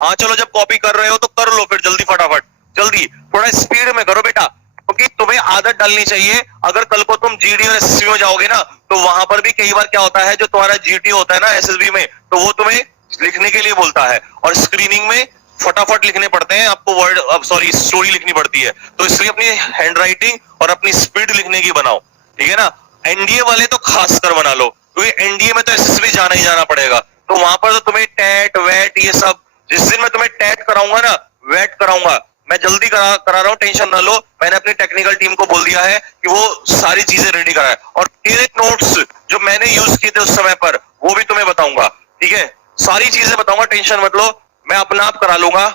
हाँ चलो, जब कॉपी कर रहे हो तो कर लो फिर जल्दी, फटाफट जल्दी, थोड़ा स्पीड में करो बेटा, क्योंकि तुम्हें आदत डालनी चाहिए। अगर कल को तुम जीडी और एसएसबी में जाओगे ना, तो वहां पर भी कई बार क्या होता है, जो तुम्हारा जीटी होता है ना एसएसबी में, तो वो तुम्हें लिखने के लिए बोलता है, और स्क्रीनिंग में फटाफट लिखने पड़ते हैं आपको, वर्ड सॉरी स्टोरी लिखनी पड़ती है। तो इसलिए अपनी हैंड राइटिंग और अपनी स्पीड लिखने की बनाओ, ठीक है ना। एनडीए वाले तो खास कर बना लो, क्योंकि एनडीए में तो एसएसबी जाना ही जाना पड़ेगा। तो वहां पर तो तुम्हें टैट वैट ये सब, जिस दिन मैं तुम्हें टैट कराऊंगा ना, वेट कराऊंगा, मैं जल्दी करा रहा हूँ, टेंशन ना लो। मैंने अपनी टेक्निकल टीम को बोल दिया है कि वो सारी चीजें रेडी कराए, और मेरे नोट्स जो मैंने यूज किए थे उस समय पर वो भी तुम्हें बताऊंगा, ठीक है। सारी चीजें बताऊंगा, टेंशन मत लो, मैं अपना आप करा लूंगा,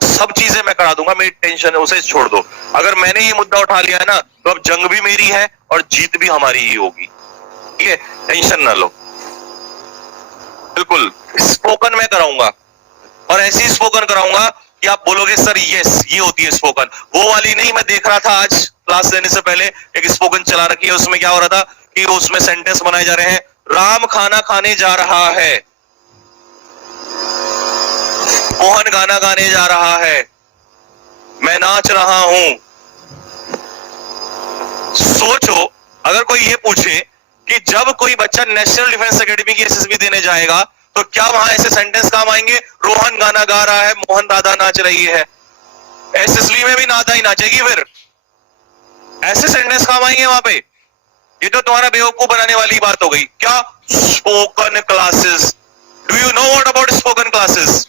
सब चीजें मैं करा दूंगा, मेरी टेंशन है उसे छोड़ दो। अगर मैंने ये मुद्दा उठा लिया है ना, तो अब जंग भी मेरी है और जीत भी हमारी ही होगी, ठीक है, टेंशन ना लो। बिल्कुल स्पोकन मैं कराऊंगा, और ऐसी स्पोकन कराऊंगा कि आप बोलोगे सर यस ये होती है स्पोकन। वो वाली नहीं, मैं देख रहा था आज क्लास लेने से पहले एक स्पोकन चला रखी है, उसमें क्या हो रहा था कि उसमें सेंटेंस बनाए जा रहे हैं, राम खाना खाने जा रहा है, मोहन गाना गाने जा रहा है, मैं नाच रहा हूं। सोचो अगर कोई ये पूछे कि जब कोई बच्चा नेशनल डिफेंस एकेडमी की एसएसबी देने जाएगा तो क्या वहां ऐसे सेंटेंस काम आएंगे, रोहन गाना गा रहा है, मोहन दादा नाच रही है। एसएसबी में भी नादा ही नाचेगी, फिर ऐसे सेंटेंस काम आएंगे वहां पे। ये तो तुम्हारा बेवकूफ बनाने वाली बात हो गई। क्या spoken classes, do you know what about spoken classes?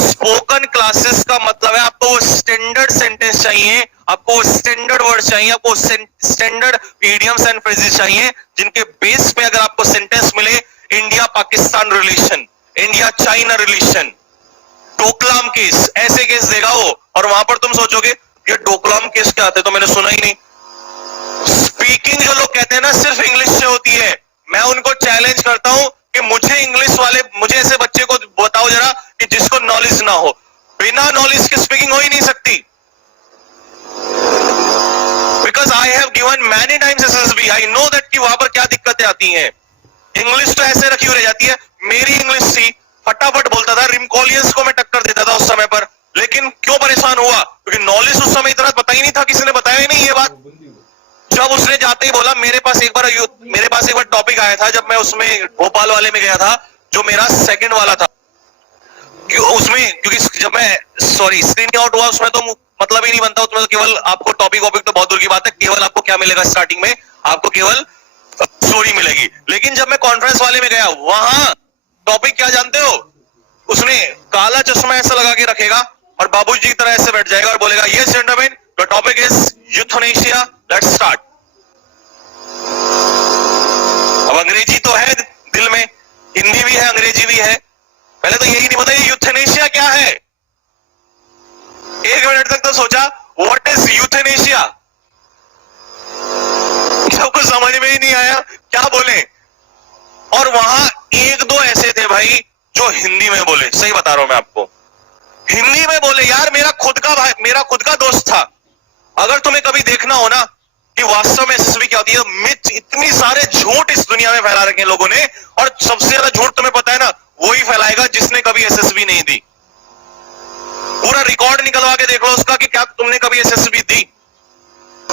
Spoken classes का मतलब है आपको वो स्टैंडर्ड सेंटेंस चाहिए, आपको वो स्टैंडर्ड वर्ड चाहिए, आपको स्टैंडर्ड इडियम्स एंड फ्रेजेस चाहिए, जिनके बेस पे अगर आपको सेंटेंस मिले, India Pakistan relation, India China relation, Doklam case, ऐसे केस देगा वो, और वहां पर तुम सोचोगे ये डोकलाम केस क्या आते, तो मैंने सुना ही नहीं। स्पीकिंग जो लोग कहते हैं ना सिर्फ इंग्लिश से होती है, मैं उनको चैलेंज करता हूं कि मुझे इंग्लिश वाले, मुझे ऐसे बच्चे को बताओ जरा कि जिसको नॉलेज ना हो, बिना नॉलेज के स्पीकिंग हो ही नहीं सकती। Because I have given many times SSB, I know that कि वहां पर क्या दिक्कतें आती हैं। इंग्लिश तो ऐसे रखी हुई रह जाती है, मेरी इंग्लिश थी, फटाफट बोलता था, रिमकॉलियंस को मैं टक्कर देता था उस समय पर, लेकिन क्यों परेशान हुआ, क्योंकि नॉलेज उस समय इतना पता ही नहीं था, किसी ने बताया ही नहीं ये बात। जब उसने जाते ही बोला, मेरे पास एक बार टॉपिक आया था, जब मैं उसमें भोपाल वाले में गया था, जो मेरा सेकंड वाला था, उसमें क्योंकि जब मैं सॉरी स्क्रीन आउट हुआ, उसमें तो मतलब ही नहीं बनता, उसमें तो केवल आपको टॉपिक तो बहुत दूर की बात है, केवल आपको क्या मिलेगा स्टार्टिंग में, आपको केवल स्टोरी मिलेगी। लेकिन जब मैं कॉन्फ्रेंस वाले में गया, वहां टॉपिक क्या जानते हो, उसने काला चश्मा ऐसा लगा के रखेगा और बाबूजी की तरह ऐसे बैठ जाएगा और बोलेगा, yes gentleman the topic is euthanasia, let's start. अब अंग्रेजी तो है दिल में, हिंदी भी है अंग्रेजी भी है, पहले तो यही नहीं पता ये यूथनेशिया क्या है। 1 मिनट तक तो सोचा व्हाट इज यूथनेशिया, सबको समझ में ही नहीं आया क्या बोले। और वहां 1-2 ऐसे थे भाई जो हिंदी में बोले, सही बता रहा हूं मैं आपको, हिंदी में बोले। यार मेरा खुद का दोस्त था। अगर तुम्हें कभी देखना हो ना कि वास्तव में एसएसबी क्या होती है, मिथ, इतनी सारे झूठ इस दुनिया में फैला रखे हैं लोगों ने, और सबसे ज्यादा झूठ तुम्हें पता है ना, वही फैलाएगा जिसने कभी एसएसबी नहीं दी। पूरा रिकॉर्ड निकलवा के देख लो उसका कि क्या तुमने कभी एसएसबी दी।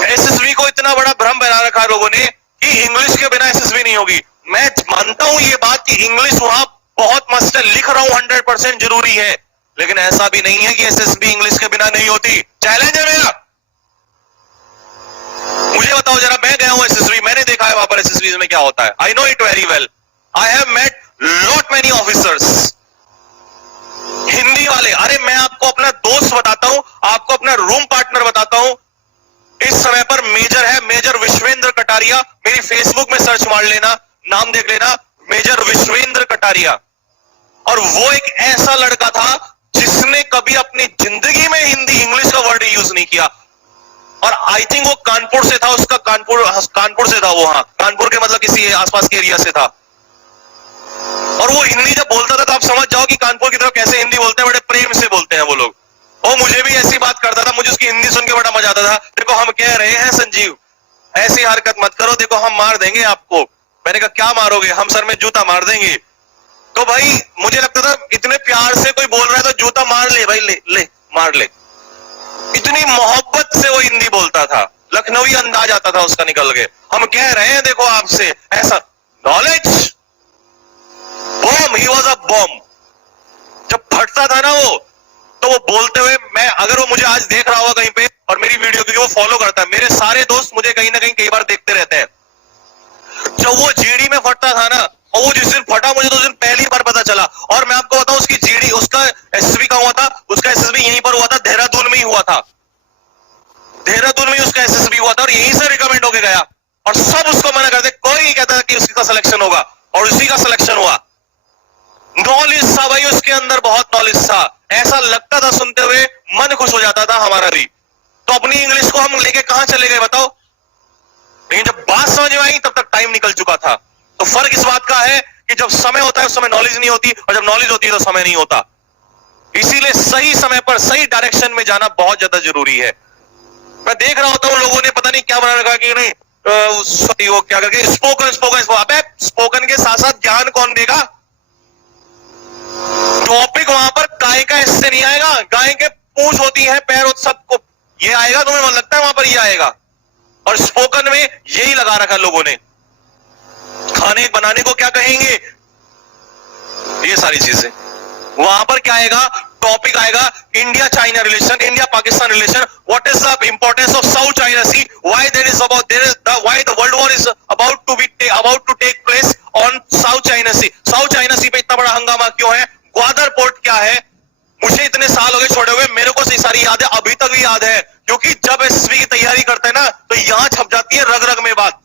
एसएसबी को इतना बड़ा भ्रम बना रखा है लोगों ने कि इंग्लिश के बिना एसएसबी नहीं होगी। मैं मानता हूं ये बात कि इंग्लिश वहां बहुत मस्त है, लिख रहा हूं 100% जरूरी है, लेकिन ऐसा भी नहीं है कि एसएसबी इंग्लिश के बिना नहीं होती। चैलेंज है मेरा, मुझे बताओ जरा, मैं गया हूं एसएसबी, मैंने देखा है वहां पर एसएसबी में क्या होता है, I know it very well, I have met lot many officers Hindi वाले। अरे मैं आपको अपना दोस्त बताता हूं, आपको अपना रूम पार्टनर बताता हूं, इस समय पर मेजर है, मेजर विश्वेंद्र कटारिया, मेरी फेसबुक में सर्च मार लेना, नाम देख लेना, मेजर विश्वेंद्र कटारिया। और वो एक ऐसा लड़का था जिसने कभी अपनी जिंदगी में हिंदी इंग्लिश का वर्ड यूज नहीं किया, और आई थिंक वो कानपुर से था, उसका कानपुर से था वो, हाँ कानपुर के मतलब किसी आसपास के एरिया से था। और वो हिंदी जब बोलता था तो आप समझ जाओ कि कानपुर की तरफ कैसे हिंदी बोलते हैं, बड़े प्रेम से बोलते हैं वो लोग। वो मुझे भी ऐसी बात करता था, मुझे उसकी हिंदी सुन के बड़ा मजा आता था। देखो हम कह रहे हैं संजीव, ऐसी हरकत मत करो, देखो हम मार देंगे आपको। मैंने कहा क्या मारोगे, हम सर में जूता मार देंगे। तो भाई मुझे लगता था इतने प्यार प्यार से कोई बोल रहा है तो जूता मार ले भाई, ले ले मार ले। इतनी मोहब्बत से वो हिंदी बोलता था, लखनवी अंदाज आता था उसका निकल के। हम कह रहे हैं देखो आपसे, ऐसा knowledge bomb, he was a bomb. जब फटता था ना वो, तो वो बोलते हुए, मैं अगर वो मुझे आज देख रहा होगा कहीं पे और मेरी वीडियो, क्योंकि वो फॉलो करता है, मेरे सारे दोस्त मुझे कहीं ना कहीं कई बार देखते रहते हैं। जब वो जीडी में फटता था ना, और वो जिस दिन फटा मुझे तो उस दिन पहली बार पता चला। और मैं आपको बताऊं, उसकी जीडी, उसका एसएसबी कहां हुआ था? उसका एसएसबी यहीं पर हुआ था, देहरादून में ही हुआ था। देहरादून में उसका एसएसबी हुआ था और यहीं से रिकमेंड होके गया। और सब उसको मना करते, कोई नहीं कहता कि उसका सिलेक्शन होगा, और उसी का सिलेक्शन हुआ। नॉलेज था भाई उसके अंदर, बहुत नॉलेज था। ऐसा लगता था सुनते हुए मन खुश हो जाता था हमारा भी। तो अपनी इंग्लिश को हम लेके कहां चले गए बताओ? लेकिन जब बात समझ में आई तब तक टाइम निकल चुका था। तो फर्क इस बात का है कि जब समय होता है उस समय नॉलेज नहीं होती, और जब नॉलेज होती है तो समय नहीं होता। इसीलिए सही समय पर सही डायरेक्शन में जाना बहुत ज्यादा जरूरी है। मैं देख रहा होता हूं लोगों ने पता नहीं क्या बना रखा कि नहीं, वो क्या करके स्पोकन स्पोकन स्पोकन के साथ साथ ज्ञान कौन देगा? टॉपिक वहां पर गाय का इससे नहीं आएगा, गाय के पूंछ होती है, पैर होते, सबको ये आएगा। तुम्हें मन लगता है वहां पर ये आएगा? और स्पोकन में यही लगा रखा लोगों ने। खाने बनाने को क्या कहेंगे, ये सारी चीजें। वहां पर क्या आएगा? टॉपिक आएगा India China relation, India Pakistan relation, what is the importance of South China Sea, why there is why the world war is about to take place on South China Sea. South China Sea पे इतना बड़ा हंगामा क्यों है? Gwadar port क्या है? मुझे इतने साल हो गए छोड़े हुए, मेरे को सारी याद है, अभी तक भी याद है। क्योंकि जब एसएसबी की तैयारी करते हैं ना, तो यहां छप जाती है रग रग में बात।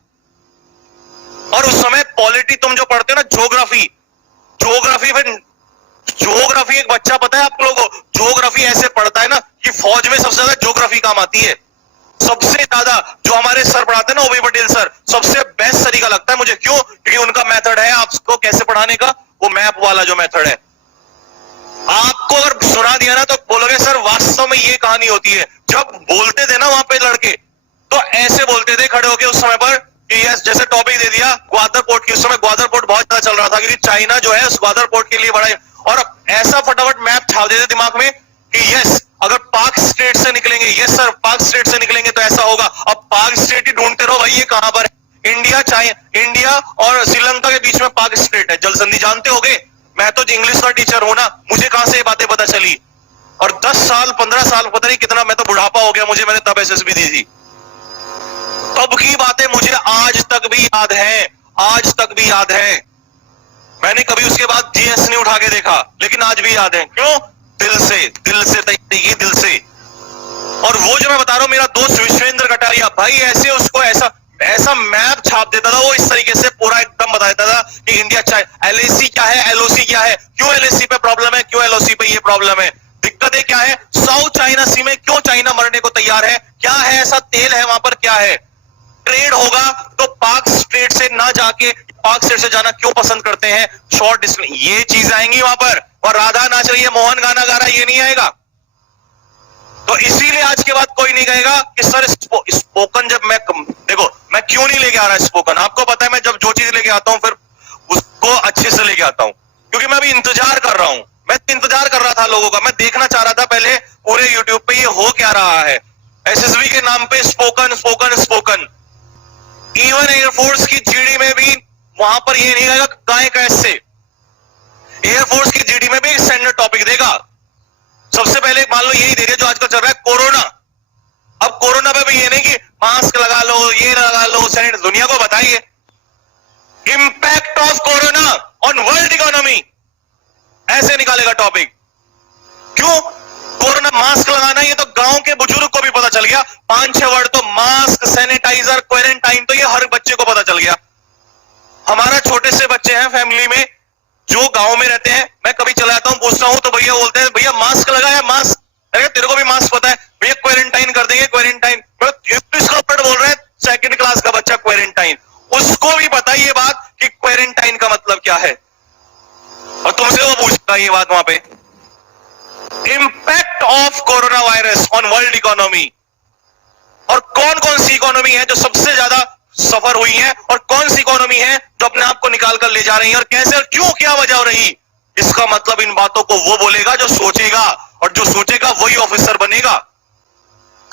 और उस समय पॉलिटी तुम जो पढ़ते हो ना, ज्योग्राफी एक बच्चा, पता है आप लोगों को, ज्योग्राफी ऐसे पढ़ता है ना कि फौज में सबसे ज्यादा ज्योग्राफी काम आती है। सबसे ज्यादा जो हमारे सर पढ़ाते हैं ना, ओबी पटेल सर, सबसे बेस्ट तरीका लगता है मुझे। क्यों? क्योंकि उनका मेथड है आपको कैसे पढ़ाने का, वो मैप वाला जो मेथड है। आपको अगर सुना दिया ना तो बोलोगे सर वास्तव में ये कहानी होती है। जब बोलते थे ना वहां पे लड़के, तो ऐसे बोलते थे खड़े होके उस समय पर कि यस, जैसे टॉपिक दे दिया ग्वादर पोर्ट की। उस समय ग्वादर पोर्ट बहुत ज्यादा चल रहा था, क्योंकि चाइना जो है उस ग्वादर पोर्ट के लिए बड़ा है। और ऐसा फटाफट मैप छाप देते दिमाग में कि यस, अगर पाक स्टेट से निकलेंगे, यस सर पाक स्टेट से निकलेंगे तो ऐसा होगा। अब पाक स्टेट ही ढूंढते रहो भाई, ये कहां पर है? इंडिया और श्रीलंका के बीच में पाक स्टेट है। जल संधि जानते होगे, मैं तो इंग्लिश का टीचर हूं ना, मुझे कहां से ये बातें पता चली? और 10 साल 15 साल पता नहीं कितना, मैं तो बुढ़ापा हो गया मुझे, मैंने तब एसएसबी दी थी। तब की बातें मुझे आज तक भी याद है, आज तक भी याद है। मैंने कभी उसके बाद जीएस नहीं उठा के देखा, लेकिन आज भी याद है। क्यों? दिल से तैयारी की, दिल से। और वो जो मैं बता रहा हूं, मेरा दोस्त विश्वेंद्र कटारिया भाई, ऐसे उसको ऐसा मैप छाप देता था वो, इस तरीके से पूरा एकदम बता देता था कि इंडिया चाइना, एलएसी क्या है, एलओसी क्या है, क्यों एलएसी पे प्रॉब्लम है, क्यों एलओसी पे ये प्रॉब्लम है, दिक्कतें क्या है, साउथ चाइना सी में क्यों चाइना मरने को तैयार है, क्या है ऐसा तेल है वहां पर, क्या है। ट्रेड होगा तो पाक स्टेट से ना जाके पाक स्टेट से जाना क्यों पसंद करते हैं, शॉर्ट डिस्टेंस, ये चीज आएंगी वहां पर। और राधा नाच रही है, मोहन गाना गा रहा है, ये नहीं आएगा। तो इसीलिए आज के बाद कोई नहीं कहेगा कि सर स्पोकन, जब मैं देखो मैं क्यों नहीं लेके आ रहा स्पोकन, आपको पता है मैं जब जो चीज लेके आता हूं फिर उसको अच्छे से लेके आता हूं, क्योंकि मैं अभी इंतजार कर रहा हूं। मैं इंतजार कर रहा था लोगों का, मैं देखना चाह रहा था पहले पूरे यूट्यूब पे ये हो क्या रहा है। एसएसबी के नाम पे spoken spoken spoken. Even air force की जीडी में भी वहां पर ये नहीं कहेगा गाय कैसे, एयरफोर्स की जीडी में भी एक स्टैंडर्ड टॉपिक देगा। सबसे पहले मान लो यही दे दिया जो आजकल चल रहा है, कोरोना। अब कोरोना पे भी ये नहीं कि मास्क लगा लो, ये लगा लो, सैनिटाइजर, दुनिया को बताइए impact of corona on world economy, ऐसे निकालेगा टॉपिक। क्यों? कोरोना, मास्क लगाना, ये तो गांव के बुजुर्ग को भी पता चल गया। 5-6 वर्ड तो मास्क, सैनिटाइजर, क्वारंटाइन, तो ये हर बच्चे को पता चल गया। हमारा छोटे से बच्चे हैं फैमिली में जो गांव में रहते हैं, मैं कभी चला जाता हूं पूछता हूं तो भैया बोलते हैं भैया मास्क लगाया, मास्क, अरे तेरे को भी मास्क पता है भैया, क्वारंटाइन कर देंगे, क्वारंटाइन। बोल रहे हैं सेकंड क्लास का बच्चा क्वारंटाइन, उसको भी पता है ये बात कि क्वारंटाइन का मतलब क्या है। और तुमसे वो पूछता है ये बात वहां पे, impact of corona virus on world economy, और कौन कौन सी इकोनॉमी है जो सबसे ज्यादा सफर हुई है, और कौन सी इकोनॉमी है जो अपने आप को निकाल कर ले जा रही है, और कैसे और क्यों, क्या वजह हो रही। इसका मतलब इन बातों को वो बोलेगा जो सोचेगा, और जो सोचेगा वही ऑफिसर बनेगा।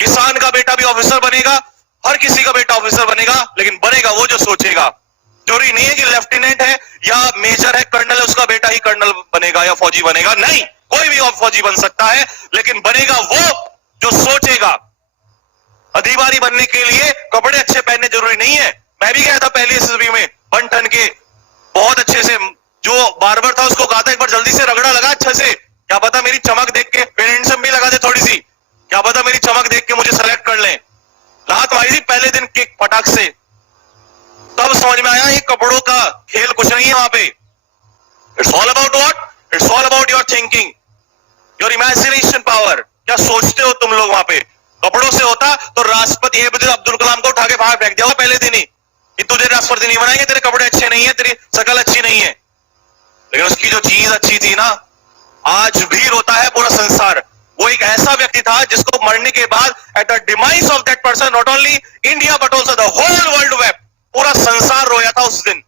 किसान का बेटा भी ऑफिसर बनेगा, हर किसी का बेटा ऑफिसर बनेगा, लेकिन बनेगा वो जो सोचेगा। जरूरी नहीं है कि लेफ्टिनेंट है या मेजर है, कर्नल है, उसका बेटा ही कर्नल बनेगा या फौजी बनेगा, नहीं, कोई भी फौजी बन सकता है, लेकिन बनेगा वो जो सोचेगा। अधिकारी बनने के लिए कपड़े अच्छे पहनने जरूरी नहीं है। मैं भी गया था पहले एसएसबी में, बन ठन के बहुत अच्छे से, जो बार्बर था उसको कहा था एक बार जल्दी से रगड़ा लगा अच्छा से, क्या पता मेरी चमक देख के पेंशन भी लगा दे थोड़ी सी, क्या पता मेरी चमक देख के मुझे सेलेक्ट कर लें। लात मारी थी पहले दिन किक पटाख से, तब समझ में आया ये कपड़ों का खेल कुछ नहीं है वहां पे। It's all about what? It's all about your thinking, your imagination power. क्या सोचते हो तुम लोग वहां पे? कपड़ों से होता तो राष्ट्रपति एपीजे अब्दुल कलाम को उठा के बाहर फेंक दिया पहले दिन ही, कि तुझे राष्ट्रपति नहीं बनाएंगे, तेरे कपड़े अच्छे नहीं है, तेरी शकल अच्छी नहीं है। लेकिन उसकी जो चीज अच्छी थी ना, आज भी रोता है पूरा संसार। वो एक ऐसा व्यक्ति था जिसको मरने के बाद at the demise of that person not only India but also the whole world web, पूरा संसार रोया था उस दिन।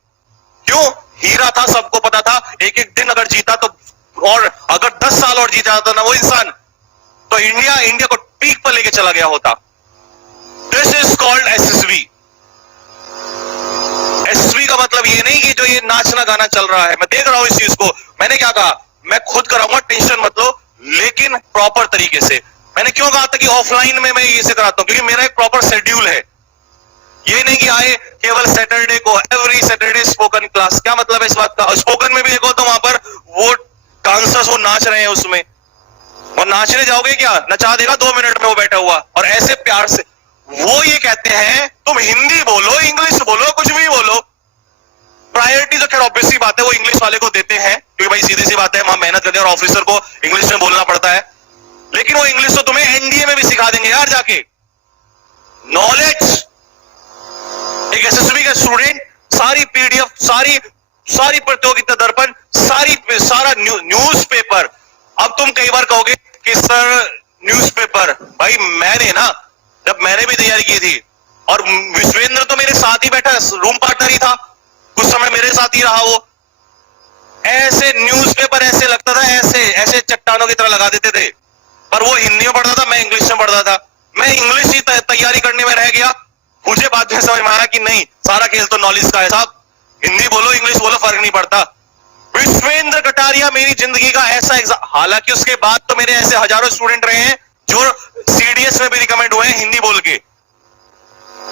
क्यों? हीरा था, सबको पता था, एक एक दिन अगर जीता तो, और अगर 10 साल और जीता जाता ना वो इंसान, तो इंडिया को पीक पर लेके चला गया होता। This is called SSB. SSB का मतलब ये नहीं कि जो ये नाचना गाना चल रहा है, मैं देख रहा हूं इस चीज को, मैंने क्या कहा, मैं खुद कराऊंगा, टेंशन मत लो, लेकिन प्रॉपर तरीके से। मैंने क्यों कहा था कि ऑफलाइन में मैं ये से कराता हूं, क्योंकि मेरा एक प्रॉपर शेड्यूल है। ये नहीं कि आए केवल सैटरडे को, एवरी सैटरडे स्पोकन क्लास। क्या मतलब है इस बात का? स्पोकन में भी देखो तो वहां पर वो डांसर्स वो नाच रहे हैं उसमें, और नाचने जाओगे क्या, नचा देगा 2 मिनट में वो बैठा हुआ, और ऐसे प्यार से वो ये कहते हैं तुम हिंदी बोलो, इंग्लिश बोलो, कुछ भी बोलो। प्रायोरिटी तो खैर ऑब्वियसली बात है वो इंग्लिश वाले को देते हैं, क्योंकि भाई सीधी सी बात है वहां मेहनत करते हैं और ऑफिसर को इंग्लिश में बोलना पड़ता है। लेकिन वो इंग्लिश तो तुम्हें एनडीए में भी सिखा देंगे यार जाके। नॉलेज, एक एसएसबी का स्टूडेंट सारी पीडीएफ, सारी प्रतियोगिता दर्पण, सारा न्यूज़पेपर। अब तुम कई बार कहोगे कि सर न्यूज़पेपर, भाई मैंने ना, जब मैंने भी तैयारी की थी, और विश्वेंद्र तो मेरे साथ ही बैठा, रूम पार्टनर ही था, कुछ समय मेरे साथ ही रहा वो। ऐसे न्यूज़पेपर ऐसे लगता था, ऐसे चट्टानों की तरह लगा देते थे, पर वो हिंदी में पढ़ता था, मैं इंग्लिश में पढ़ता था। मैं इंग्लिश ही तैयारी करने में रह गया, मुझे बाद में समझ में आया कि नहीं, सारा खेल तो नॉलेज का है साहब, हिंदी बोलो इंग्लिश बोलो फर्क नहीं पड़ता। विश्वेंद्र कटारिया मेरी जिंदगी का ऐसा एग्जाम, हालांकि उसके बाद तो मेरे ऐसे हजारों स्टूडेंट रहे हैं जो सीडीएस में भी रिकमेंड हुए हैं हिंदी बोल के,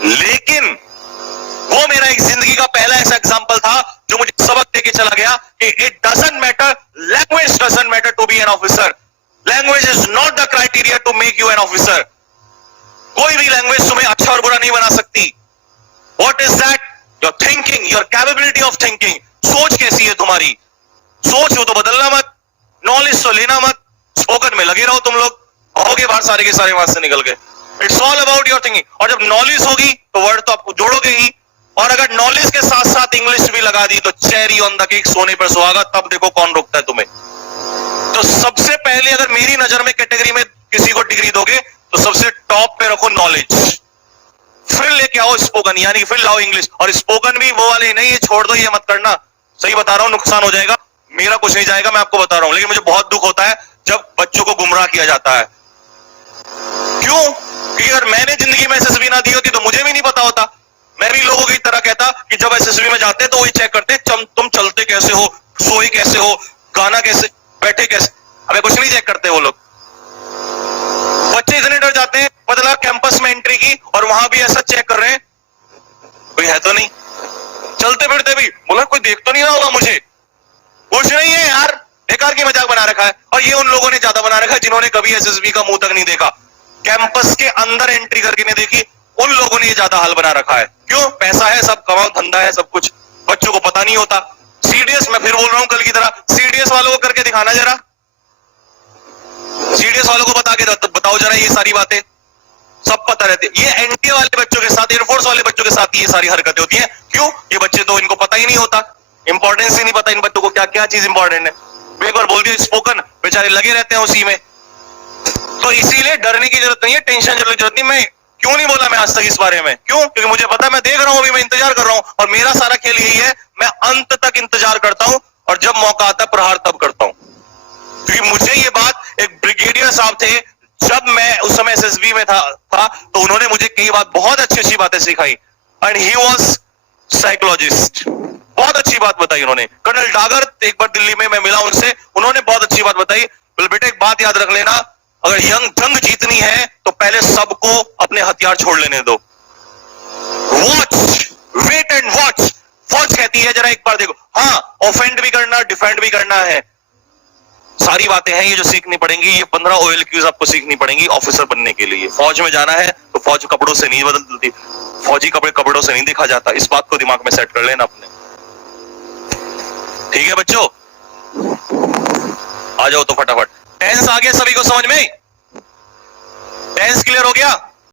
लेकिन वो मेरा एक जिंदगी का पहला ऐसा एग्जाम्पल था जो मुझे सबक देके चला गया कि it doesn't matter, language doesn't matter to be an officer, language is not the criteria to make you an officer. कोई भी लैंग्वेज तुम्हें अच्छा और बुरा नहीं बना सकती। What is that? Your thinking, your capability of thinking. सोच कैसी है तुम्हारी? सोच हो तो बदलना मत, नॉलेज तो लेना मत, स्पोकन में लगे रहो तुम लोग, आओगे बाहर सारे के सारे वहां से निकल गए। It's all about your thinking. और जब नॉलेज होगी तो वर्ड तो आपको जोड़ोगे ही, और अगर नॉलेज के साथ साथ इंग्लिश भी लगा दी तो चेरी ऑन द केक, सोने पर सुहागा, तब देखो कौन रोकता है तुम्हें। तो सबसे पहले अगर मेरी नजर में कैटेगरी में किसी को डिग्री दोगे तो सबसे टॉप पे रखो नॉलेज, फिर लेके आओ स्पोकन, यानी फिर लाओ इंग्लिश। और स्पोकन भी वो वाले नहीं, ये छोड़ दो, ये मत करना, सही बता रहा हूं, नुकसान हो जाएगा, मेरा कुछ नहीं जाएगा, मैं आपको बता रहा हूं। लेकिन मुझे बहुत दुख होता है जब बच्चों को गुमराह किया जाता है। क्यों? क्योंकि अगर मैंने जिंदगी में एसएसबी ना दी होती तो मुझे भी नहीं पता होता। मैं भी लोगों की तरह कहता कि जब एसएसबी में जाते तो वही चेक करते तुम चलते कैसे हो, सोए कैसे हो, गाना कैसे, बैठे कैसे, अबे कुछ नहीं चेक करते वो लोग। बच्चे इतने डर जाते हैं, पता लगा कैंपस में एंट्री की और वहां भी ऐसा चेक कर रहे हैं, कोई है तो नहीं, चलते फिरते भी बोला कोई देख तो नहीं रहा होगा मुझे, कुछ नहीं है यार, बेकार की मजाक बना रखा है। और ये उन लोगों ने ज्यादा बना रखा है जिन्होंने कभी एसएसबी का मुंह तक नहीं देखा, कैंपस के अंदर एंट्री करके नहीं देखी, उन लोगों ने ये ज्यादा हाल बना रखा है। क्यों? पैसा है, सब कमाओ, धंधा है, सब कुछ, बच्चों को पता नहीं होता। सीडीएस, मैं फिर बोल रहा हूं कल की तरह, सीडीएस वालों को करके दिखाना जरा, सीडीएस वालों को बताओ जरा ये सारी बातें, सब पता रहती है। ये एनटीए वाले बच्चों के साथ, एयरफोर्स वाले बच्चों के साथ ये सारी हरकतें होती हैं। क्यों? ये बच्चे तो, इनको पता ही नहीं होता, इंपॉर्टेंस ही नहीं पता इन बच्चों को क्या क्या चीज इंपॉर्टेंट है। एक बार बोल दिया स्पोकन, बेचारे लगे रहते हैं उसी में। तो इसीलिए डरने की जरूरत नहीं है, टेंशन की जरूरत नहीं। मैं क्यों नहीं बोला मैं आज तक इस बारे में? क्यों? क्योंकि मुझे पता है, मैं देख रहा हूं, अभी मैं इंतजार कर रहा हूं, और मेरा सारा खेल यही है, मैं अंत तक इंतजार करता हूं और जब मौका आता है प्रहार तब करता हूं। क्योंकि मुझे ये बात एक ब्रिगेडियर साहब थे, जब मैं उस समय एसएसबी में था तो उन्होंने मुझे कई बात बहुत अच्छी अच्छी बातें सिखाई। एंड ही वाज साइकोलॉजिस्ट, बहुत अच्छी बात बताई उन्होंने। कर्नल डागर, एक बार दिल्ली में मैं मिला उनसे, उन्होंने बहुत अच्छी बात बताई। बोले बेटे एक बात याद रख लेना, अगर जंग जीतनी है तो पहले सबको अपने हथियार छोड़ लेने दो। Watch, wait and watch. फौज कहती है जरा एक बार देखो, हाँ ऑफेंड भी करना, डिफेंड भी करना है, सारी बातें हैं ये जो सीखनी पड़ेंगी। ये 15 OLQs आपको सीखनी पड़ेंगी ऑफिसर बनने के लिए। फौज में जाना है तो फौज कपड़ों से नहीं बदलती, फौजी कपड़ों से नहीं देखा जाता। इस बात को दिमाग में सेट कर लेना अपने। ठीक है बच्चों, आ जाओ तो फटाफट। टेंस आ गया सभी को समझ में? टेंस क्लियर हो गया?